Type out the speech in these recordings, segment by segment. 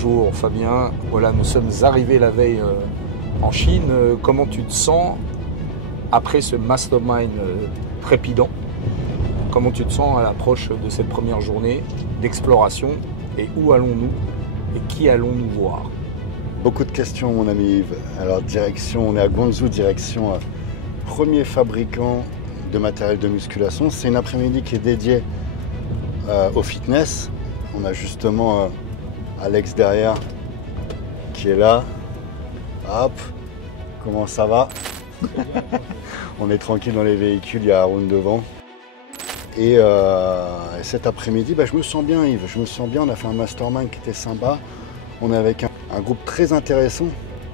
bonjour Fabien. Voilà, nous sommes arrivés la veille en Chine. Comment tu te sens après ce mastermind trépidant? Comment tu te sens à l'approche de cette première journée d'exploration? Et où allons-nous? Et qui allons-nous voir? Beaucoup de questions, mon ami Yves. Alors, direction, on est à Guangzhou, direction premier fabricant de matériel de musculation. C'est une après-midi qui est dédiée au fitness. On a justement Alex derrière qui est là. Hop, comment ça va? On est tranquille dans les véhicules, il y a Haroun devant. Et cet après-midi, je me sens bien Yves, je me sens bien. On a fait un mastermind qui était sympa. On est avec un groupe très intéressant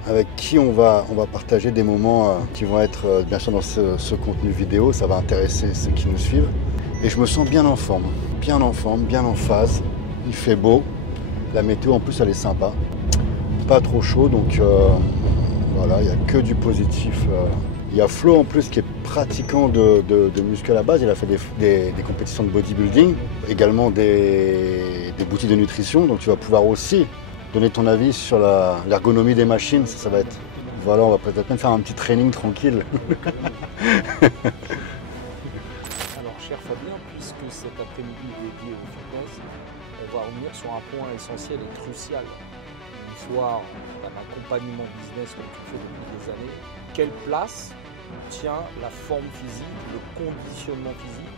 avec qui on va partager des moments qui vont être bien sûr dans ce contenu vidéo. Ça va intéresser ceux qui nous suivent. Et je me sens bien en forme, bien en phase. Il fait beau, la météo en plus elle est sympa. Pas trop chaud, donc voilà, il n'y a que du positif. Il y a Flo en plus qui est pratiquant de muscu à la base. Il a fait des compétitions de bodybuilding, également des boutiques de nutrition. Donc tu vas pouvoir aussi donner ton avis sur l'ergonomie des machines. Ça va être... Voilà, on va peut-être même faire un petit training tranquille. Alors cher Fabien, puisque cet après-midi est dédié au fitness, on va revenir sur un point essentiel et crucial. Une fois un accompagnement business comme tu fais depuis des années, quelle place tient la forme physique, le conditionnement physique?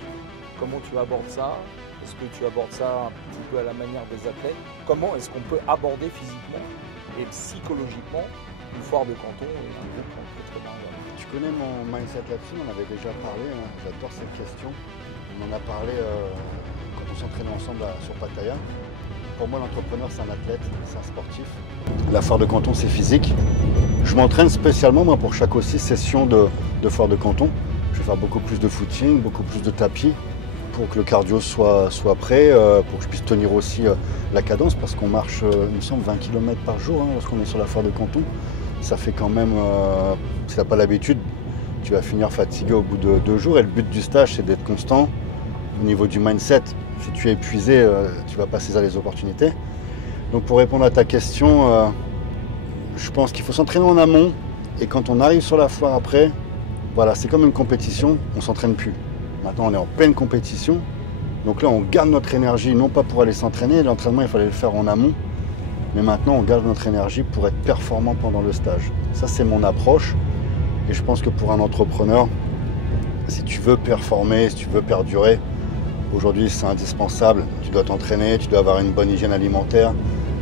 Comment tu abordes ça? Est-ce que tu abordes ça un petit peu à la manière des athlètes? Comment est-ce qu'on peut aborder physiquement et psychologiquement une foire de canton et un groupe très bien? Tu connais mon mindset là-dessus, on en avait déjà parlé, hein. J'adore cette question. On en a parlé quand on s'entraînait ensemble sur Pattaya. Pour moi, l'entrepreneur, c'est un athlète, c'est un sportif. La foire de canton, c'est physique. Je m'entraîne spécialement moi, pour chaque aussi session de foire de canton. Je vais faire beaucoup plus de footing, beaucoup plus de tapis pour que le cardio soit prêt, pour que je puisse tenir aussi la cadence parce qu'on marche, il me semble, 20 km par jour hein, lorsqu'on est sur la foire de canton. Ça fait quand même, si tu n'as pas l'habitude, tu vas finir fatigué au bout de 2 jours. Et le but du stage, c'est d'être constant au niveau du mindset. Si tu es épuisé, tu vas pas saisir les opportunités. Donc pour répondre à ta question, je pense qu'il faut s'entraîner en amont. Et quand on arrive sur la foire après, voilà, c'est comme une compétition, on ne s'entraîne plus. Maintenant, on est en pleine compétition. Donc là, on garde notre énergie, non pas pour aller s'entraîner. L'entraînement, il fallait le faire en amont. Mais maintenant, on garde notre énergie pour être performant pendant le stage. Ça, c'est mon approche. Et je pense que pour un entrepreneur, si tu veux performer, si tu veux perdurer, aujourd'hui, c'est indispensable. Tu dois t'entraîner, tu dois avoir une bonne hygiène alimentaire,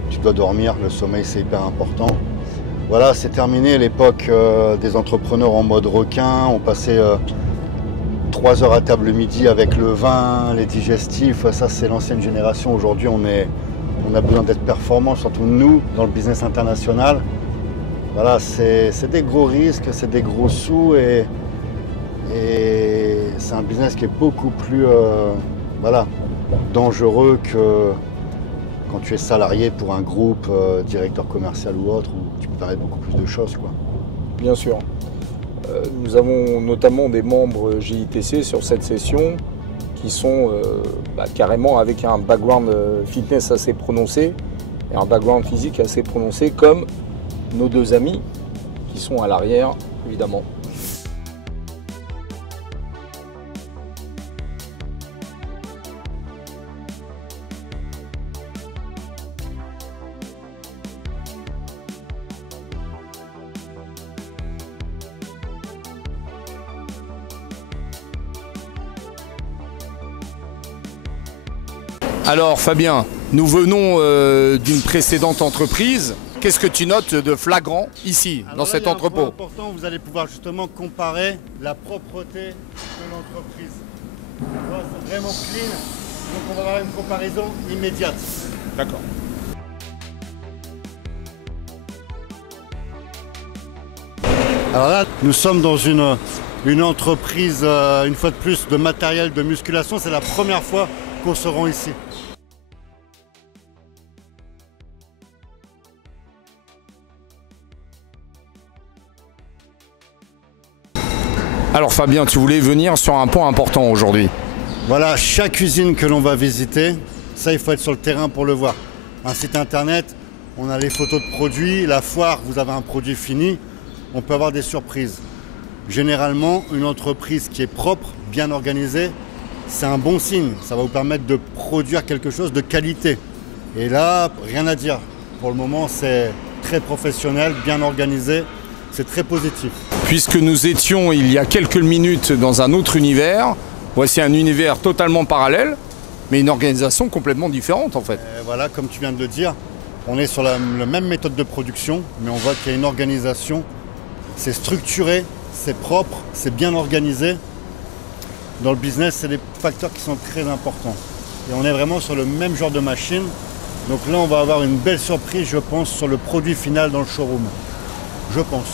tu dois dormir. Le sommeil, c'est hyper important. Voilà, c'est terminé l'époque des entrepreneurs en mode requin. On passait 3 heures à table le midi avec le vin, les digestifs. Ça, c'est l'ancienne génération. Aujourd'hui, on a besoin d'être performants, surtout nous, dans le business international. Voilà, c'est des gros risques, c'est des gros sous et c'est un business qui est beaucoup plus dangereux que quand tu es salarié pour un groupe, directeur commercial ou autre, où tu peux permettre beaucoup plus de choses, quoi. Bien sûr. Nous avons notamment des membres JITC sur cette session qui sont carrément avec un background fitness assez prononcé et un background physique assez prononcé, comme nos 2 amis qui sont à l'arrière, évidemment. Alors Fabien, nous venons d'une précédente entreprise. Qu'est-ce que tu notes de flagrant ici, dans cet entrepôt? C'est important, vous allez pouvoir justement comparer la propreté de l'entreprise. C'est vraiment clean, donc on va avoir une comparaison immédiate. D'accord. Alors là, nous sommes dans une entreprise, une fois de plus, de matériel de musculation. C'est la première fois qu'on se rend ici. Alors Fabien, tu voulais venir sur un point important aujourd'hui. Voilà, chaque usine que l'on va visiter, ça il faut être sur le terrain pour le voir. Un site internet, on a les photos de produits, la foire, vous avez un produit fini, on peut avoir des surprises. Généralement, une entreprise qui est propre, bien organisée, c'est un bon signe. Ça va vous permettre de produire quelque chose de qualité. Et là, rien à dire. Pour le moment, c'est très professionnel, bien organisé, c'est très positif. Puisque nous étions il y a quelques minutes dans un autre univers, voici un univers totalement parallèle, mais une organisation complètement différente en fait. Et voilà, comme tu viens de le dire, on est sur la même méthode de production, mais on voit qu'il y a une organisation, c'est structuré, c'est propre, c'est bien organisé. Dans le business, c'est des facteurs qui sont très importants. Et on est vraiment sur le même genre de machine. Donc là, on va avoir une belle surprise, je pense, sur le produit final dans le showroom. Je pense.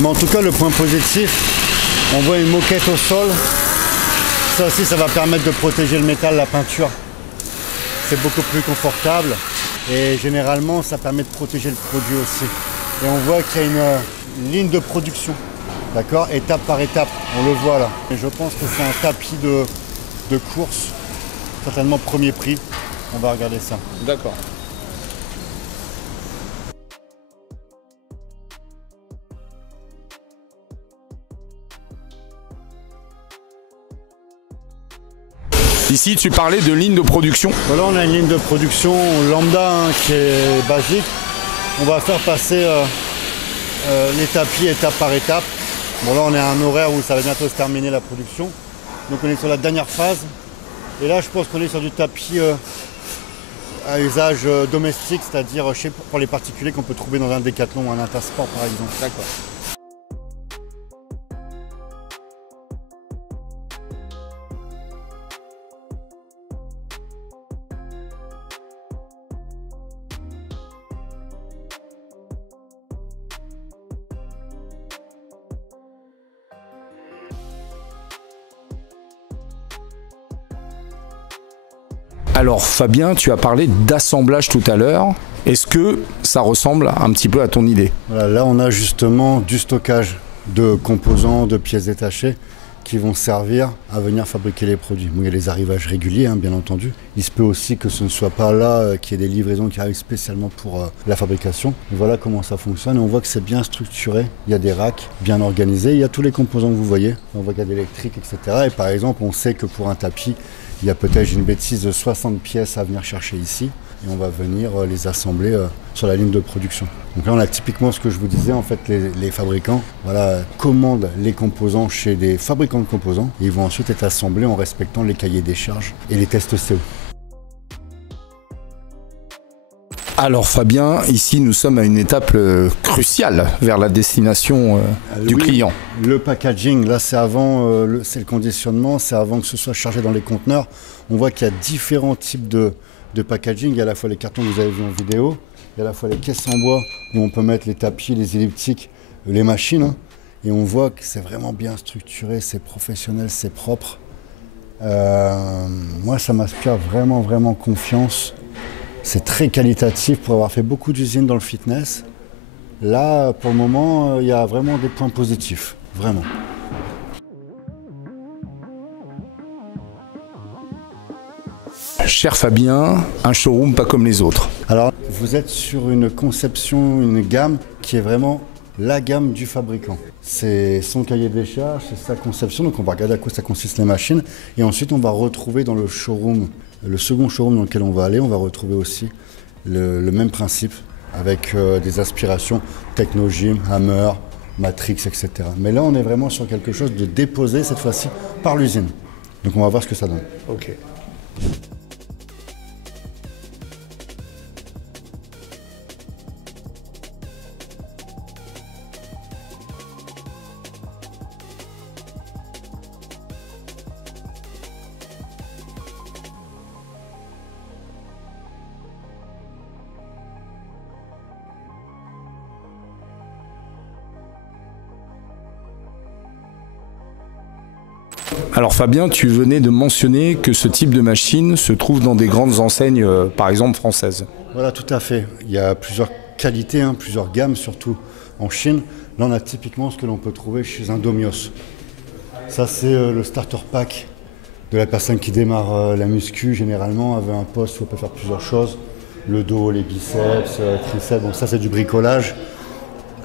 Mais en tout cas, le point positif, on voit une moquette au sol. Ça aussi, ça va permettre de protéger le métal, la peinture. C'est beaucoup plus confortable et généralement, ça permet de protéger le produit aussi. Et on voit qu'il y a une ligne de production, d'accord, étape par étape, on le voit là. Et je pense que c'est un tapis de course, certainement premier prix. On va regarder ça. D'accord. Ici, tu parlais de ligne de production. Voilà, on a une ligne de production lambda qui est basique. On va faire passer les tapis étape par étape. Bon, là, on est à un horaire où ça va bientôt se terminer la production. Donc, on est sur la dernière phase. Et là, je pense qu'on est sur du tapis à usage domestique, c'est-à-dire pour les particuliers qu'on peut trouver dans un Décathlon ou un Intersport, par exemple. D'accord. Alors Fabien, tu as parlé d'assemblage tout à l'heure. Est-ce que ça ressemble un petit peu à ton idée? Voilà, là, on a justement du stockage de composants, de pièces détachées qui vont servir à venir fabriquer les produits. Bon, il y a les arrivages réguliers, hein, bien entendu. Il se peut aussi que ce ne soit pas là qu'il y ait des livraisons qui arrivent spécialement pour la fabrication. Et voilà comment ça fonctionne. Et on voit que c'est bien structuré. Il y a des racks bien organisés. Il y a tous les composants que vous voyez. On voit qu'il y a de l'électrique, etc. Et par exemple, on sait que pour un tapis, il y a peut-être, j'ai une bêtise, de 60 pièces à venir chercher ici. Et on va venir les assembler sur la ligne de production. Donc là, on a typiquement ce que je vous disais, en fait, les fabricants commandent les composants chez des fabricants de composants. Et ils vont ensuite être assemblés en respectant les cahiers des charges et les tests CO. Alors Fabien, ici nous sommes à une étape cruciale vers la destination du client. Le packaging, là c'est avant, c'est le conditionnement, c'est avant que ce soit chargé dans les conteneurs. On voit qu'il y a différents types de packaging. Il y a à la fois les cartons que vous avez vus en vidéo, il y a à la fois les caisses en bois où on peut mettre les tapis, les elliptiques, les machines. Hein. Et on voit que c'est vraiment bien structuré, c'est professionnel, c'est propre. Moi ça m'inspire vraiment, vraiment confiance. C'est très qualitatif pour avoir fait beaucoup d'usines dans le fitness. Là, pour le moment, il y a vraiment des points positifs, vraiment. Cher Fabien, un showroom pas comme les autres. Alors, vous êtes sur une conception, une gamme qui est vraiment la gamme du fabricant. C'est son cahier des charges, c'est sa conception. Donc, on va regarder à quoi ça consiste les machines. Et ensuite, on va retrouver dans le showroom, le second showroom dans lequel on va aller, on va retrouver aussi le même principe avec des aspirations Technogym, Hammer, Matrix, etc. Mais là, on est vraiment sur quelque chose de déposé cette fois-ci par l'usine. Donc, on va voir ce que ça donne. Ok. Alors Fabien, tu venais de mentionner que ce type de machine se trouve dans des grandes enseignes, par exemple françaises. Voilà, tout à fait. Il y a plusieurs qualités, hein, plusieurs gammes, surtout en Chine. Là, on a typiquement ce que l'on peut trouver chez un Domios. Ça, c'est le starter pack de la personne qui démarre la muscu, généralement, avec un poste où on peut faire plusieurs choses. Le dos, les biceps, triceps, bon, ça, c'est du bricolage.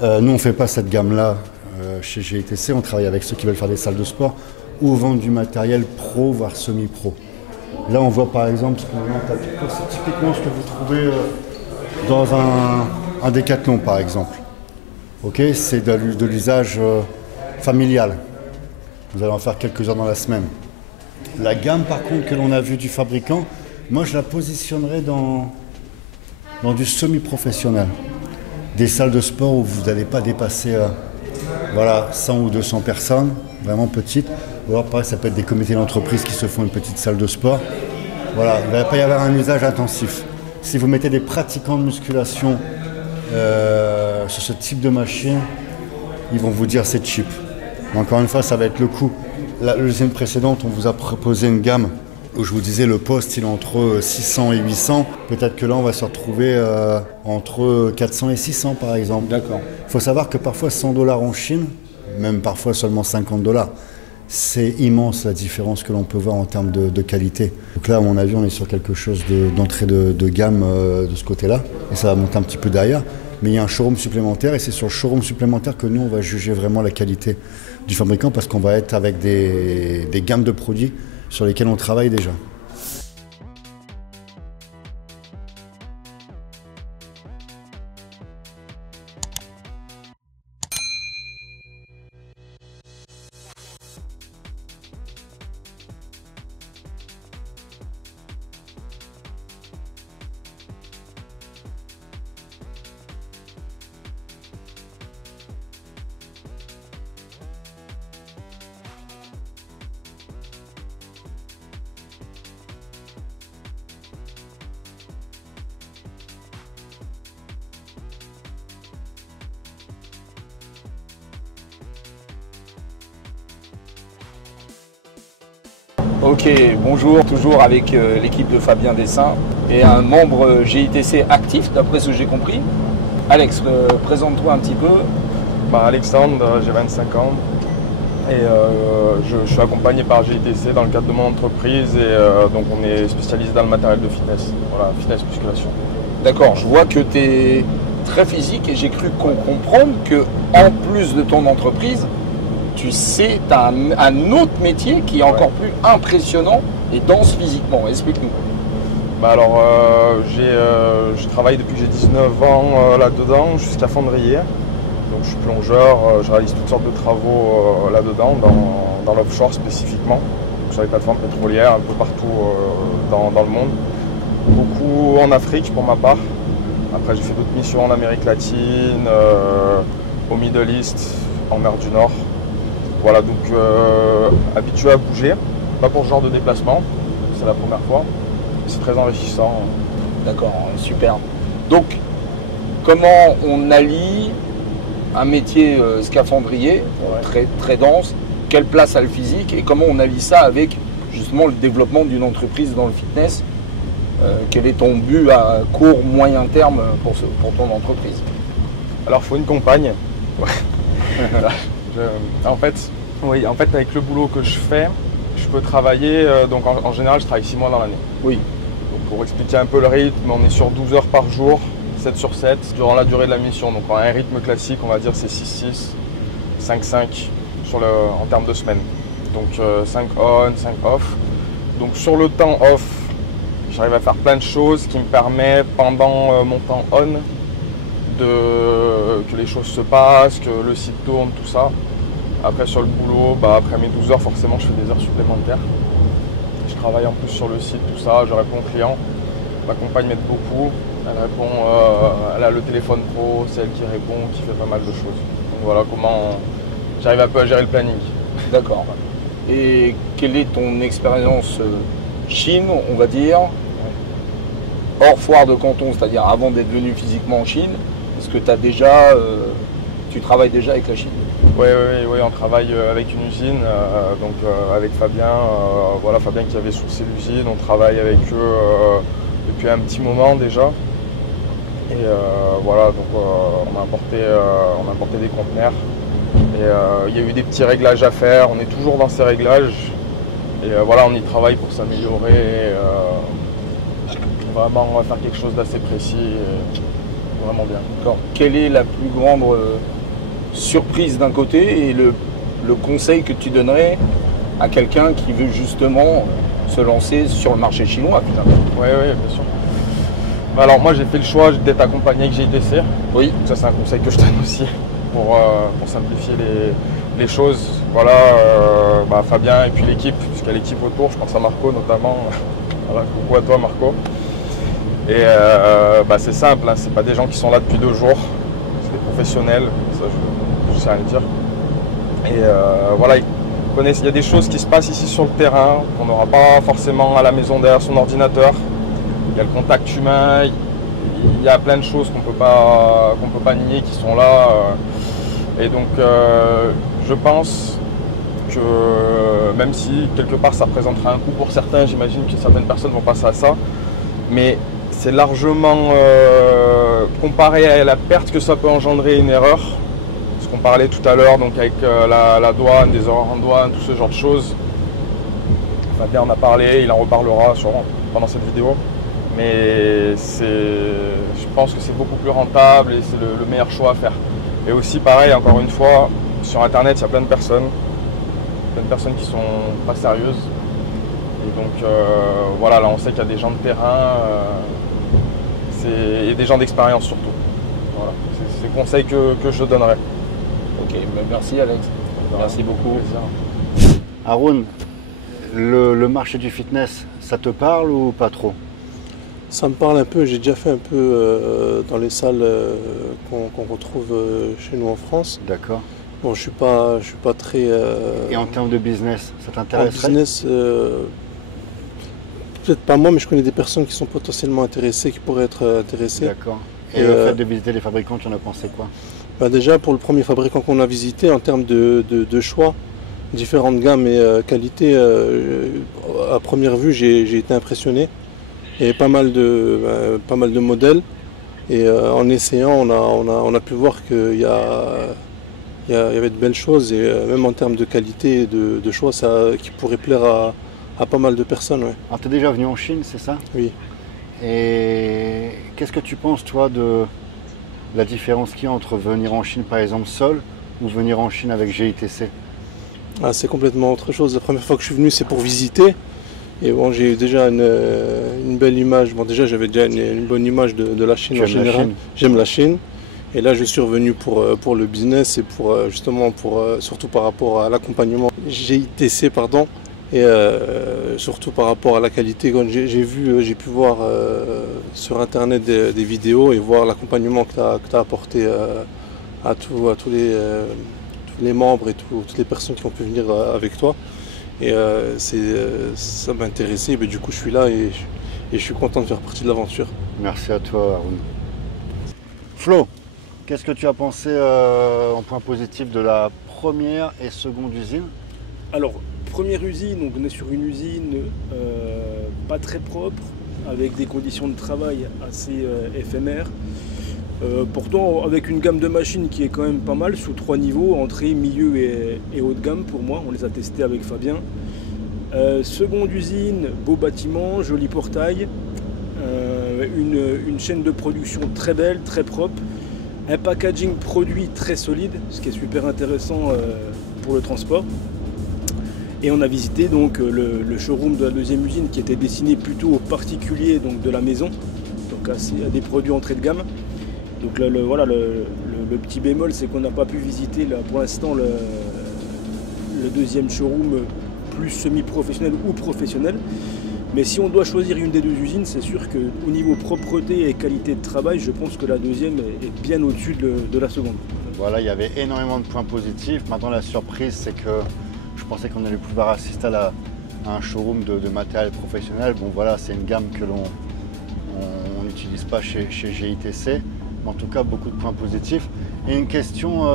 Nous, on ne fait pas cette gamme-là chez GITC. On travaille avec ceux qui veulent faire des salles de sport ou vendre du matériel pro, voire semi-pro. Là, on voit par exemple ce qu'on a, c'est typiquement ce que vous trouvez dans un décathlon, par exemple. Okay, c'est de l'usage familial. Vous allez en faire quelques heures dans la semaine. La gamme, par contre, que l'on a vue du fabricant, moi, je la positionnerais dans du semi-professionnel. Des salles de sport où vous n'allez pas dépasser 100 ou 200 personnes, vraiment petites. Ou alors, pareil, ça peut être des comités d'entreprise qui se font une petite salle de sport. Voilà, il ne va pas y avoir un usage intensif. Si vous mettez des pratiquants de musculation sur ce type de machine, ils vont vous dire c'est cheap. Mais encore une fois, ça va être le coût. La deuxième précédente, on vous a proposé une gamme où je vous disais le poste il est entre 600 et 800. Peut-être que là, on va se retrouver entre 400 et 600 par exemple. D'accord. Il faut savoir que parfois 100 $ en Chine, même parfois seulement 50 $, c'est immense la différence que l'on peut voir en termes de qualité. Donc là, à mon avis, on est sur quelque chose d'entrée de gamme de ce côté-là. Et ça va monter un petit peu derrière. Mais il y a un showroom supplémentaire et c'est sur le showroom supplémentaire que nous, on va juger vraiment la qualité du fabricant parce qu'on va être avec des gammes de produits sur lesquels on travaille déjà. Ok, bonjour, toujours avec l'équipe de Fabien Dessin et un membre GITC actif, d'après ce que j'ai compris. Alex, présente-toi un petit peu. Alexandre, j'ai 25 ans et je suis accompagné par GITC dans le cadre de mon entreprise et donc on est spécialisé dans le matériel de fitness, voilà, fitness musculation. D'accord, je vois que tu es très physique et j'ai cru comprendre que en plus de ton entreprise, tu sais, tu as un autre métier qui est encore plus impressionnant et dense physiquement. Explique-nous. Je travaille depuis que j'ai 19 ans là-dedans jusqu'à Fondrier. Donc je suis plongeur, je réalise toutes sortes de travaux là-dedans, dans l'offshore spécifiquement, donc sur les plateformes pétrolières, un peu partout dans le monde. Beaucoup en Afrique pour ma part. Après j'ai fait d'autres missions en Amérique latine, au Middle East, en mer du Nord. Voilà, donc habitué à bouger, pas pour ce genre de déplacement, c'est la première fois, c'est très enrichissant. D'accord, super. Donc, comment on allie un métier scaphandrier, très, très dense, quelle place a le physique et comment on allie ça avec justement le développement d'une entreprise dans le fitness? Quel est ton but à court, moyen terme pour ton entreprise? Alors, il faut une compagne. En fait, avec le boulot que je fais, je peux travailler, donc en général, je travaille 6 mois dans l'année. Oui. Donc pour expliquer un peu le rythme, on est sur 12 heures par jour, 7 sur 7, durant la durée de la mission. Donc un rythme classique, on va dire, c'est 6-6, 5-5 en termes de semaine. Donc 5 on, 5 off. Donc sur le temps off, j'arrive à faire plein de choses qui me permettent, pendant mon temps on, que les choses se passent, que le site tourne, tout ça. Après sur le boulot, après mes 12 heures, forcément je fais des heures supplémentaires. Je travaille en plus sur le site, tout ça, je réponds aux clients. Ma compagne m'aide beaucoup, elle a le téléphone pro, c'est elle qui répond, qui fait pas mal de choses. Donc voilà comment j'arrive un peu à gérer le planning. D'accord. Et quelle est ton expérience Chine, on va dire, hors foire de Canton, c'est-à-dire avant d'être venu physiquement en Chine? Est-ce que tu travailles déjà avec la Chine? Oui, on travaille avec une usine, avec Fabien, Fabien qui avait sourcé l'usine, on travaille avec eux depuis un petit moment déjà. Et voilà, donc on a importé des conteneurs. Et il y a eu des petits réglages à faire, on est toujours dans ces réglages. Et voilà, on y travaille pour s'améliorer. Vraiment, on va faire quelque chose d'assez précis, et vraiment bien. D'accord. Quelle est la plus grande surprise d'un côté et le conseil que tu donnerais à quelqu'un qui veut justement se lancer sur le marché chinois finalement? Oui, bien sûr. Alors moi j'ai fait le choix d'être accompagné avec GITC. Oui. Donc ça c'est un conseil que je donne aussi pour simplifier les choses. Voilà, Fabien et puis l'équipe, puisqu'il y a l'équipe autour, je pense à Marco notamment. Voilà, coucou à toi Marco. Et c'est simple, hein, c'est pas des gens qui sont là depuis 2 jours, c'est des professionnels, ça je sais rien dire. Et voilà, il y a des choses qui se passent ici sur le terrain, qu'on n'aura pas forcément à la maison derrière son ordinateur. Il y a le contact humain, il y a plein de choses qu'on peut pas nier qui sont là. Et donc je pense que même si quelque part ça représentera un coût pour certains, j'imagine que certaines personnes vont passer à ça, mais c'est largement comparé à la perte que ça peut engendrer une erreur. Ce qu'on parlait tout à l'heure, donc avec la douane, des erreurs en douane, tout ce genre de choses. Fabien en a parlé, il en reparlera sûrement pendant cette vidéo. Mais je pense que c'est beaucoup plus rentable et c'est le meilleur choix à faire. Et aussi pareil, encore une fois, sur internet il y a plein de personnes qui sont pas sérieuses. Et donc voilà, là on sait qu'il y a des gens de terrain et des gens d'expérience surtout. Voilà, c'est le conseil que je donnerais. Ok, merci Alex, merci beaucoup. Haroun, le marché du fitness, ça te parle ou pas trop? Ça me parle un peu, j'ai déjà fait un peu dans les salles qu'on retrouve chez nous en France. D'accord. Bon, je suis pas très... Et en termes de business, ça t'intéresserait? En business, peut-être pas moi, mais je connais des personnes qui sont potentiellement intéressées, qui pourraient être intéressées. D'accord. Et le fait de visiter les fabricants, tu en as pensé quoi? Déjà, pour le premier fabricant qu'on a visité, en termes de choix, différentes gammes et qualité, à première vue, j'ai été impressionné. Il y avait pas mal de modèles et en essayant on a pu voir qu'il y avait de belles choses et même en termes de qualité et de choix qui pourrait plaire à pas mal de personnes. Ouais. Alors tu es déjà venu en Chine, c'est ça? Oui. Et qu'est-ce que tu penses toi de la différence qu'il y a entre venir en Chine par exemple seul ou venir en Chine avec GITC? C'est complètement autre chose. La première fois que je suis venu c'est pour visiter. Et bon, j'ai eu déjà une belle image. Bon, déjà, j'avais déjà une bonne image de la Chine en général. J'aime la Chine. Et là, je suis revenu pour le business et surtout par rapport à l'accompagnement GITC, pardon, et surtout par rapport à la qualité. Quand j'ai pu voir sur Internet des vidéos et voir l'accompagnement que tu as apporté à tous les membres et toutes les personnes qui ont pu venir avec toi. Et ça m'a intéressé, mais du coup je suis là et je suis content de faire partie de l'aventure. Merci à toi Haroun. Flo, qu'est-ce que tu as pensé en point positif de la première et seconde usine? Alors, première usine, donc on est sur une usine pas très propre, avec des conditions de travail assez éphémères. Pourtant avec une gamme de machines qui est quand même pas mal, sous 3 niveaux, entrée, milieu et haut de gamme pour moi, on les a testés avec Fabien. Seconde usine, beau bâtiment, joli portail, une chaîne de production très belle, très propre, un packaging produit très solide, ce qui est super intéressant pour le transport. Et on a visité donc le showroom de la deuxième usine qui était destiné plutôt aux particuliers donc de la maison, donc à des produits entrée de gamme. Donc là, le petit bémol, c'est qu'on n'a pas pu visiter là, pour l'instant le deuxième showroom plus semi-professionnel ou professionnel. Mais si on doit choisir une des deux usines, c'est sûr qu'au niveau propreté et qualité de travail, je pense que la deuxième est bien au-dessus de la seconde. Voilà, il y avait énormément de points positifs. Maintenant, la surprise, c'est que je pensais qu'on allait pouvoir assister à un showroom de matériel professionnel. Bon, voilà, c'est une gamme que l'on n'utilise pas chez GITC. En tout cas, beaucoup de points positifs. Et une question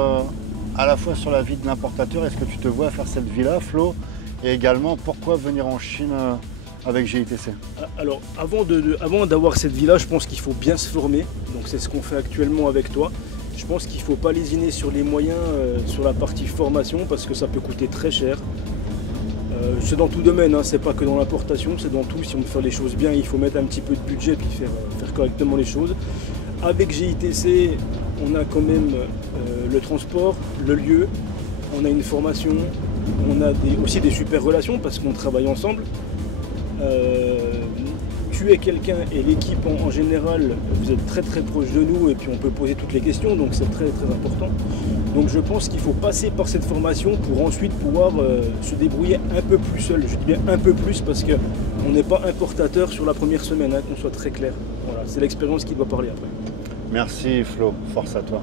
à la fois sur la vie de l'importateur, est-ce que tu te vois faire cette vie-là, Flo? Et également, pourquoi venir en Chine avec GITC? Alors, avant d'avoir cette vie-là, je pense qu'il faut bien se former. Donc c'est ce qu'on fait actuellement avec toi. Je pense qu'il ne faut pas lésiner sur les moyens, sur la partie formation, parce que ça peut coûter très cher. C'est dans tout domaine, hein, c'est pas que dans l'importation, c'est dans tout. Si on veut faire les choses bien, il faut mettre un petit peu de budget puis faire correctement les choses. Avec GITC, on a quand même le transport, le lieu, on a une formation, on a aussi des super relations parce qu'on travaille ensemble. Tu es quelqu'un et l'équipe en général, vous êtes très très proche de nous et puis on peut poser toutes les questions, donc c'est très très important. Donc je pense qu'il faut passer par cette formation pour ensuite pouvoir se débrouiller un peu plus seul. Je dis bien un peu plus parce qu'on n'est pas importateur sur la première semaine, hein, qu'on soit très clair. Voilà, c'est l'expérience qui doit parler après. Merci Flo, force à toi.